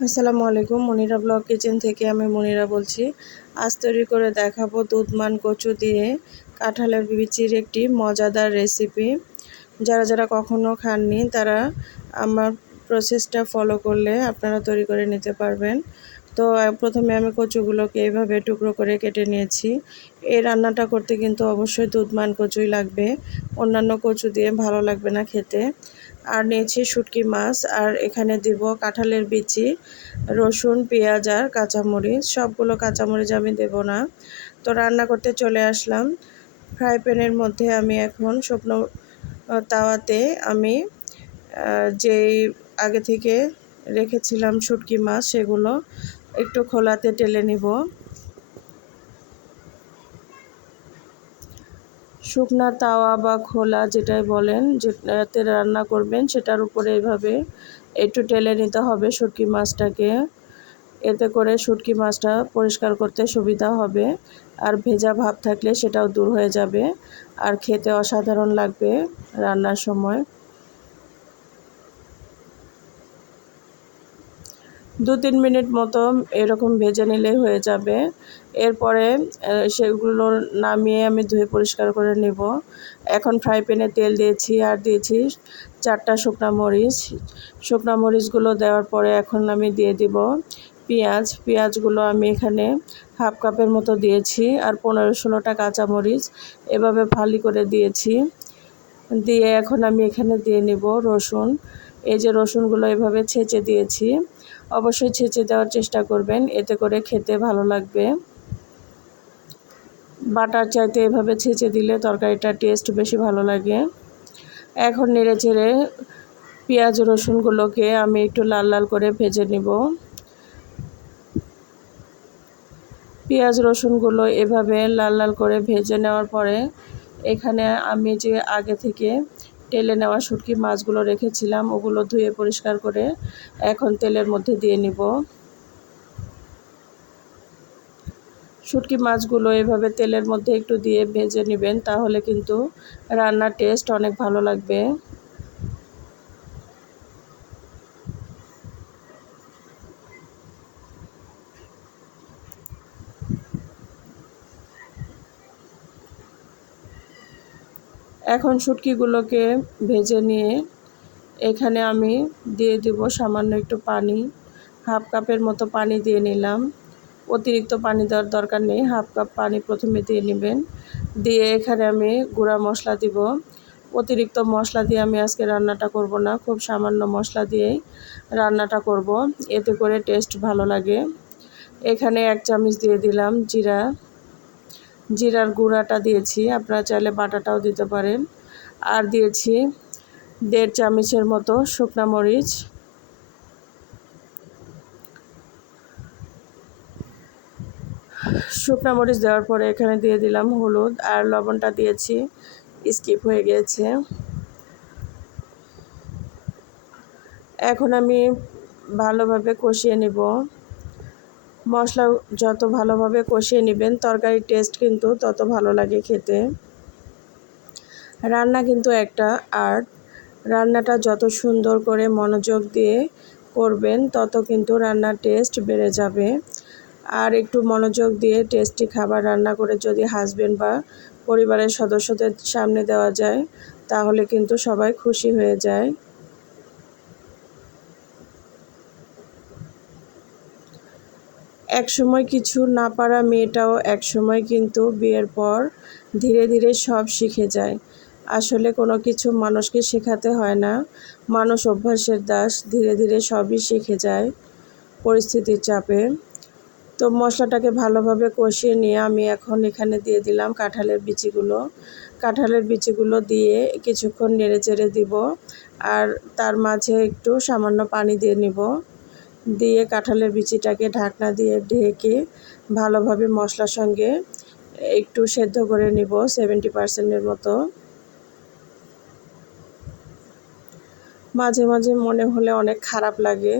আসসালামু আলাইকুম, Monira blog kitchen থেকে আমি মনিরা বলছি। আজ তৈরি করে দেখাবো দুধমান কচু দিয়ে কাঁঠালের বিচির একটি মজাদার রেসিপি যারা যারা কখনো খাননি, তারা আমার প্রসেসটা ফলো করলে আপনারা তৈরি করে নিতে পারবেন। তো প্রথমে আমি কচুগুলোকে এইভাবে টুকরো করে কেটে নিয়েছি। এই রান্নাটা করতে কিন্তু অবশ্যই দুধমান কচুই লাগবে। অন্যান্য কচু দিয়ে ভালো লাগবে না খেতে। আর নিয়েছি শুটকি মাছ, আর এখানে দিব কাঁঠালের বিচি, রসুন, পেঁয়াজ আর কাঁচামরিচ। সবগুলো কাঁচামরিচ আমি দেব না। তো রান্না করতে চলে আসলাম। ফ্রাই প্যানের মধ্যে আমি এখন শুকনো তাওয়াতে আমি যেই আগে থেকে রেখেছিলাম শুটকি মাছ, সেগুলো একটু খোলাতে টেলে নিব। শুকনা তাওয়া বা খোলা যেটাই বলেন যেটাতে রান্না করবেন সেটার উপরে এভাবে একটু টেলে নিতে হবে শুটকি মাছটাকে। এতে করে শুটকি মাছটা পরিষ্কার করতে সুবিধা হবে। আর ভেজা ভাব থাকলে সেটাও দূর হয়ে যাবে। আর খেতে অসাধারণ লাগবে রান্নার সময়। দু তিন মিনিট মতো এরকম ভেজে নিলেই হয়ে যাবে। এরপরে সেগুলো নামিয়ে আমি ধুয়ে পরিষ্কার করে নেব। এখন ফ্রাই প্যানে তেল দিয়েছি আর দিয়েছি চারটা শুকনা মরিচ। শুকনা মরিচগুলো দেওয়ার পরে এখন আমি দিয়ে দিব পেঁয়াজ। পেঁয়াজগুলো আমি এখানে হাফ কাপের মতো দিয়েছি আর পনেরো ষোলোটা কাঁচামরিচ এভাবে ফালি করে দিয়েছি। দিয়ে এখন আমি এখানে দিয়ে নিব রসুন। এই যে রসুনগুলো এভাবে ছেঁচে দিয়েছি, অবশ্যই ছেঁচে দেওয়ার চেষ্টা করবেন, এতে করে খেতে ভালো লাগবে। বাটার চাইতে এভাবে ছেঁচে দিলে তরকারিটার টেস্ট বেশি ভালো লাগে। এখন নেড়ে চেড়ে পেঁয়াজ, রসুনগুলোকে আমি একটু লাল লাল করে ভেজে নিব। পেঁয়াজ, রসুনগুলো এভাবে লাল লাল করে ভেজে নেওয়ার পরে এখানে আমি যে আগে থেকে টেলে নেওয়া শুটকি মাছগুলো রেখেছিলাম, ওগুলো ধুয়ে পরিষ্কার করে এখন তেলের মধ্যে দিয়ে নিব। শুটকি মাছগুলো এভাবে তেলের মধ্যে একটু দিয়ে ভেজে নেবেন, তাহলে কিন্তু রান্নার টেস্ট অনেক ভালো লাগবে। এখন শুটকিগুলোকে ভেজে নিয়ে এখানে আমি দিয়ে দিব সামান্য একটু পানি। হাফ কাপের মতো পানি দিয়ে নিলাম। অতিরিক্ত পানি দেওয়ার দরকার নেই। হাফ কাপ পানি প্রথমে দিয়ে নেবেন। দিয়ে এখানে আমি গুঁড়া মশলা দিব। অতিরিক্ত মশলা দিয়ে আমি আজকে রান্নাটা করব না। খুব সামান্য মশলা দিয়েই রান্নাটা করব। এতে করে টেস্ট ভালো লাগে। এখানে এক চামচ দিয়ে দিলাম জিরা। জিরার গুঁড়াটা দিয়েছি, আপনারা চাইলে বাটাটাও দিতে পারেন। আর দিয়েছি দেড় চামচের মতো শুকনো মরিচ। শুকনো মরিচ দেওয়ার পরে এখানে দিয়ে দিলাম হলুদ, আর লবণটা দিয়েছি, স্কিপ হয়ে গিয়েছে। এখন আমি ভালোভাবে কষিয়ে নেব। মশলা যত ভালোভাবে কষিয়ে নেবেন, তরকারির টেস্ট কিন্তু তত ভালো লাগে খেতে। রান্না কিন্তু একটা আর্ট রান্নাটা যত সুন্দর করে মনোযোগ দিয়ে করবেন, তত কিন্তু রান্নার টেস্ট বেড়ে যাবে। আর একটু মনোযোগ দিয়ে টেস্টি খাবার রান্না করে যদি হাজবেন্ড বা পরিবারের সদস্যদের সামনে দেওয়া যায়, তাহলে কিন্তু সবাই খুশি হয়ে যায়। একসময় কিছু না পারা মেয়েটাও একসময় কিন্তু বিয়ের পর ধীরে ধীরে সব শিখে যায়। আসলে কোনো কিছু মানুষকে শেখাতে হয় না। মানুষ অভ্যাসের দাস, ধীরে ধীরে সবই শিখে যায় পরিস্থিতির চাপে। তো মশলাটাকে ভালোভাবে কষিয়ে নিয়ে আমি এখন এখানে দিয়ে দিলাম কাঁঠালের বিচিগুলো। কাঁঠালের বিচিগুলো দিয়ে কিছুক্ষণ নেড়ে চেড়ে দিব আর তার মাঝে একটু সামান্য পানি দিয়ে নিব। দিয়ে কাঁঠালের বিচিটাকে ঢাকনা দিয়ে ঢেকে ভালোভাবে মশলার সঙ্গে একটু সেদ্ধ করে নিব সেভেন্টি পার্সেন্টের মতো। মাঝে মাঝে মনে হলে অনেক খারাপ লাগে।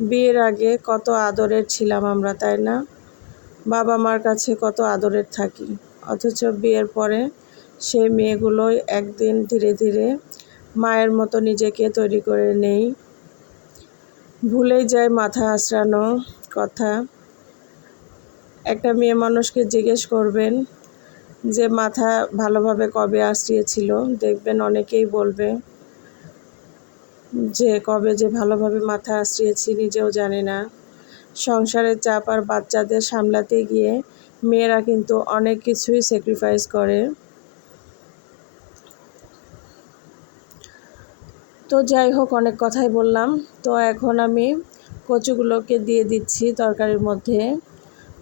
বিয়ের আগে কত আদরের ছিলাম আমরা, তাই না? বাবা মার কাছে কত আদরের থাকি। অথচ বিয়ের পরে সেই মেয়েগুলো একদিন ধীরে ধীরে মায়ের মতো নিজেকে তৈরি করে নেই। ভুলেই যায় মাথা আঁচড়ানো কথা। একটা মেয়ে মানুষকে জিজ্ঞেস করবেন যে, মাথা ভালোভাবে কবে আঁচড়িয়েছিল দেখবেন অনেকেই বলবে যে, কবে যে ভালোভাবে মাথা আঁচড়িয়েছি নিজেও জানি না। সংসারের চাপ আর বাচ্চাদের সামলাতে গিয়ে মেয়েরা কিন্তু অনেক কিছুই স্যাক্রিফাইস করে। তো যাই হোক, অনেক কথাই বললাম। তো এখন আমি কচুগুলোকে দিয়ে দিচ্ছি তরকারির মধ্যে।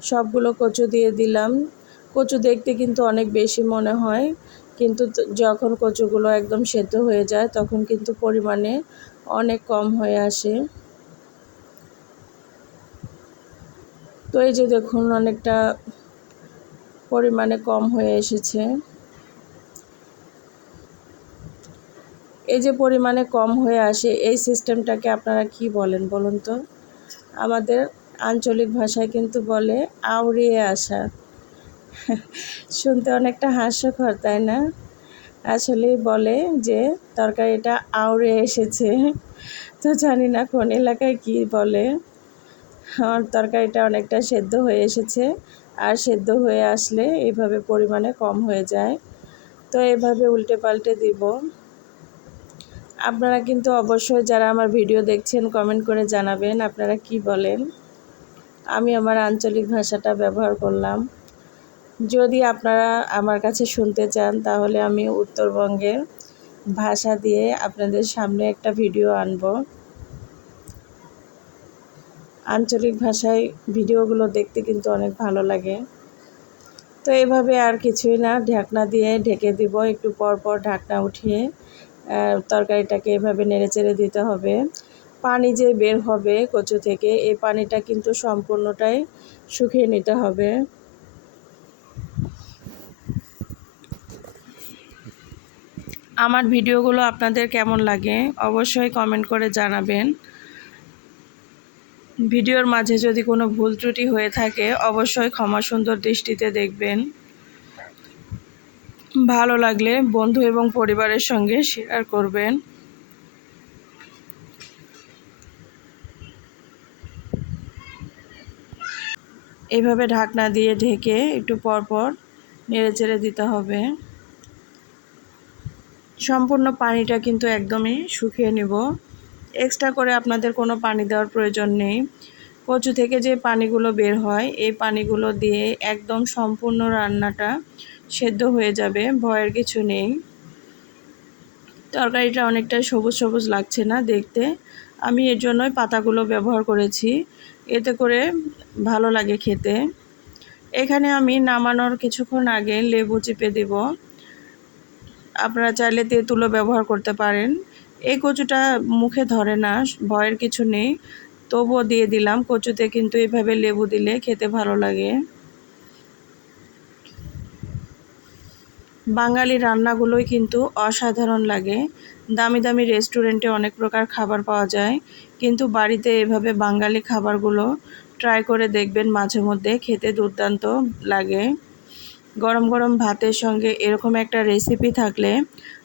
সবগুলো কচু দিয়ে দিলাম। কচু দেখতে কিন্তু অনেক বেশি মনে হয়, কিন্তু যখন কচুগুলো একদম সেদ্ধ হয়ে যায়, তখন কিন্তু পরিমাণে অনেক কম হয়ে আসে। তো এই যে দেখুন, অনেকটা পরিমাণে কম হয়ে এসেছে। এই যে পরিমাণে কম হয়ে আসে, এই সিস্টেমটাকে আপনারা কি বলেন বলুন তো? আমাদের আঞ্চলিক ভাষায় কিন্তু বলে আউড়িয়ে আসা। শুনতে অনেকটা হাস্যকর, তাই না? আসলে বলে যে তরকারিটা আউড়ে এসেছে। তো জানি না কোন এলাকায় কি বলে। আমার তরকারিটা অনেকটা সেদ্ধ হয়ে এসেছে। আর সেদ্ধ হয়ে আসলে এইভাবে পরিমাণে কম হয়ে যায়। তো এভাবে উল্টে পাল্টে দিব। আপনারা কিন্তু অবশ্যই যারা আমার ভিডিও দেখছেন কমেন্ট করে জানাবেন আপনারা কি বলেন। আমি আমার আঞ্চলিক ভাষাটা ব্যবহার করলাম। যদি আপনারা আমার কাছে শুনতে চান, তাহলে আমি উত্তরবঙ্গের ভাষা দিয়ে আপনাদের সামনে একটা ভিডিও আনব। আঞ্চলিক ভাষায় ভিডিওগুলো দেখতে কিন্তু অনেক ভালো লাগে। তো এভাবে আর কিছুই না, ঢাকনা দিয়ে ঢেকে দিব, একটু পর পর ঢাকনা উঠিয়ে তরকারিটাকে এভাবে নেড়ে চেড়ে দিতে হবে। পানি যে বের হবে কচু থেকে, এই পানিটা কিন্তু সম্পূর্ণটাই শুকিয়ে নিতে হবে। আমার ভিডিওগুলো আপনাদের কেমন লাগে অবশ্যই কমেন্ট করে জানাবেন। ভিডিওর মাঝে যদি কোনো ভুল ত্রুটি হয়ে থাকে, অবশ্যই ক্ষমা সুন্দর দৃষ্টিতে দেখবেন। ভালো লাগলে বন্ধু এবং পরিবারের সঙ্গে শেয়ার করবেন। এইভাবে ঢাকনা দিয়ে ঢেকে একটু পরপর নেড়ে চেড়ে দিতে হবে। সম্পূর্ণ পানিটা কিন্তু একদমই শুকিয়ে নেব। এক্সট্রা করে আপনাদের কোনো পানি দেওয়ার প্রয়োজন নেই। কচু থেকে যে পানিগুলো বের হয়, এই পানিগুলো দিয়ে একদম সম্পূর্ণ রান্নাটা সেদ্ধ হয়ে যাবে, ভয়ের কিছু নেই। তরকারিটা অনেকটা সবুজ সবুজ লাগছে না দেখতে। আমি এর জন্যই পাতাগুলো ব্যবহার করেছি, এতে করে ভালো লাগে খেতে। এখানে আমি নামানোর কিছুক্ষণ আগে লেবু চিপে দেব। আপনারা চাইলে তেঁতুলো ব্যবহার করতে পারেন। এই কচুটা মুখে ধরে না, ভয়ের কিছু নেই। তবুও দিয়ে দিলাম। কচুতে কিন্তু এভাবে লেবু দিলে খেতে ভালো লাগে। বাঙালি রান্নাগুলোই কিন্তু অসাধারণ লাগে। দামি দামি রেস্টুরেন্টে অনেক প্রকার খাবার পাওয়া যায়। কিন্তু বাড়িতে এভাবে বাঙালি খাবারগুলো ট্রাই করে দেখবেন মাঝে মধ্যে খেতে দুর্দান্ত লাগে। গরম গরম ভাতের সঙ্গে এরকম একটা রেসিপি থাকলে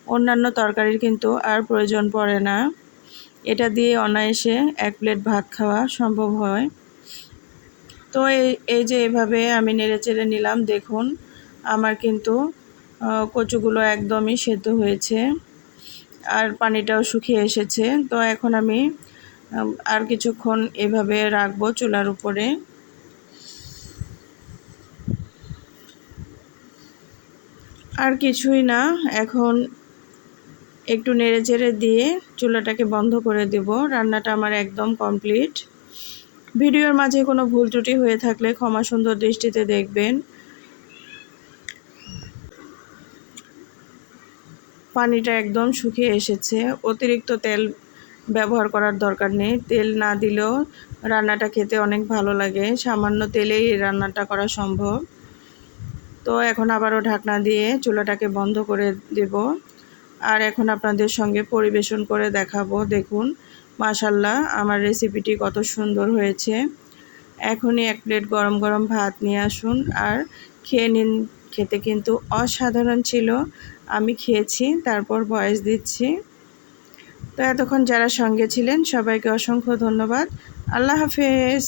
অন্যান্য তরকারির কিন্তু আর প্রয়োজন পড়ে না। এটা দিয়ে অনায়াসে এক প্লেট ভাত খাওয়া সম্ভব হয়। তো এই এই যে এভাবে আমি নেড়ে চেড়ে নিলাম, দেখুন, আমার কিন্তু কচুগুলো একদমই সেদ্ধ হয়েছে আর পানিটাও শুকিয়ে এসেছে। তো এখন আমি আর কিছুক্ষণ এভাবে রাখব চুলার উপরে। আর কিছুই না, এখন একটু নেড়ে চেড়ে দিয়ে চুলাটাকে বন্ধ করে দেব। রান্নাটা আমার একদম কমপ্লিট। ভিডিওর মাঝে কোনো ভুল ত্রুটি হয়ে থাকলে ক্ষমা সুন্দর দৃষ্টিতে দেখবেন। পানিটা একদম শুকিয়ে এসেছে। অতিরিক্ত তেল ব্যবহার করার দরকার নেই। তেল না দিলেও রান্নাটা খেতে অনেক ভালো লাগে। সামান্য তেলেই রান্নাটা করা সম্ভব। তো এখন আবারও ঢাকনা দিয়ে চুলাটাকে বন্ধ করে দেব। আর এখন আপনাদের সঙ্গে পরিবেশন করে দেখাবো। দেখুন মাশাল্লাহ আমার রেসিপিটি কত সুন্দর হয়েছে। এখনই এক প্লেট গরম গরম ভাত নিয়ে আসুন। আর খেয়ে নিন, খেতে কিন্তু অসাধারণ ছিল। আমি খেয়েছি, তারপর ভয়েস দিচ্ছি। তো এতক্ষণ যারা সঙ্গে ছিলেন, সবাইকে অসংখ্য ধন্যবাদ। আল্লাহ হাফেজ।